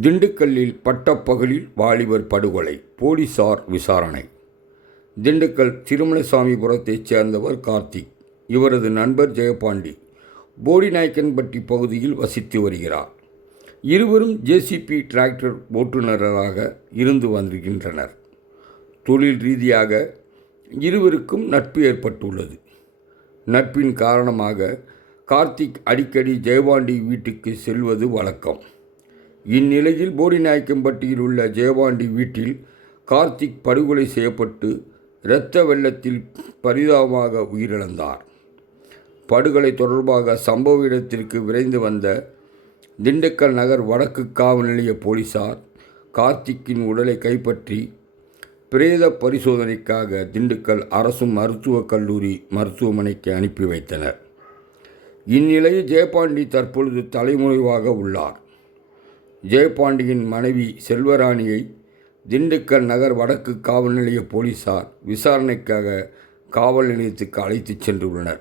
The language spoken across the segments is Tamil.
திண்டுக்கல்லில் பட்டப்பகலில் வாலிபர் படுகொலை போலீசார் விசாரணை. திண்டுக்கல் திருமலைசாமிபுரத்தைச் சேர்ந்தவர் கார்த்திக். இவரது நண்பர் ஜெயபாண்டி. போடிநாயக்கன்பட்டி பகுதியில் வசித்து வருகிறார். இருவரும் ஜேசிபி டிராக்டர் ஓட்டுநராக இருந்து வந்திருக்கின்றனர். தொழில் ரீதியாக இருவருக்கும் நட்பு ஏற்பட்டுள்ளது. நட்பின் காரணமாக கார்த்திக் அடிக்கடி ஜெயபாண்டி வீட்டுக்கு செல்வது வழக்கம். இந்நிலையில் போடிநாயக்கம்பட்டியில் உள்ள ஜெயபாண்டி வீட்டில் கார்த்திக் படுகொலை செய்யப்பட்டு இரத்த வெள்ளத்தில் பரிதாபமாக உயிரிழந்தார். படுகொலை தொடர்பாக சம்பவ இடத்திற்கு விரைந்து வந்த திண்டுக்கல் நகர் வடக்கு காவல் நிலைய போலீசார் கார்த்திக்கின் உடலை கைப்பற்றி பிரேத பரிசோதனைக்காக திண்டுக்கல் அரசு மருத்துவக் கல்லூரி மருத்துவமனைக்கு அனுப்பி வைத்தனர். இந்நிலையில் ஜெயபாண்டி தற்பொழுது தலைமுறைவாக உள்ளார். ஜெயபாண்டியின் மனைவி செல்வராணியை திண்டுக்கல் நகர் வடக்கு காவல் நிலைய போலீசார் விசாரணைக்காக காவல் நிலையத்துக்கு அழைத்துச் சென்றுள்ளனர்.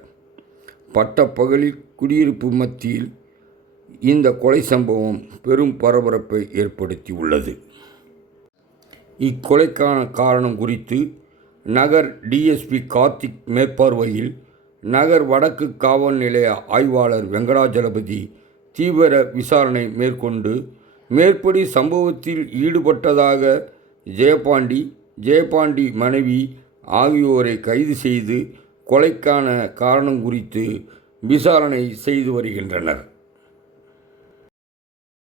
பட்டப்பகலில் குடியிருப்பு மத்தியில் இந்த கொலை சம்பவம் பெரும் பரபரப்பை ஏற்படுத்தியுள்ளது. இக்கொலைக்கான காரணம் குறித்து நகர் டிஎஸ்பி கார்த்திக் மேற்பார்வையில் நகர் வடக்கு காவல் நிலைய ஆய்வாளர் வெங்கடாஜலபதி தீவிர விசாரணை மேற்கொண்டு மேற்படி சம்பவத்தில் ஈடுபட்டதாக ஜெயபாண்டி ஜெயபாண்டி மனைவி ஆகியோரை கைது செய்து கொலைக்கான காரணம் குறித்து விசாரணை செய்து வருகின்றனர்.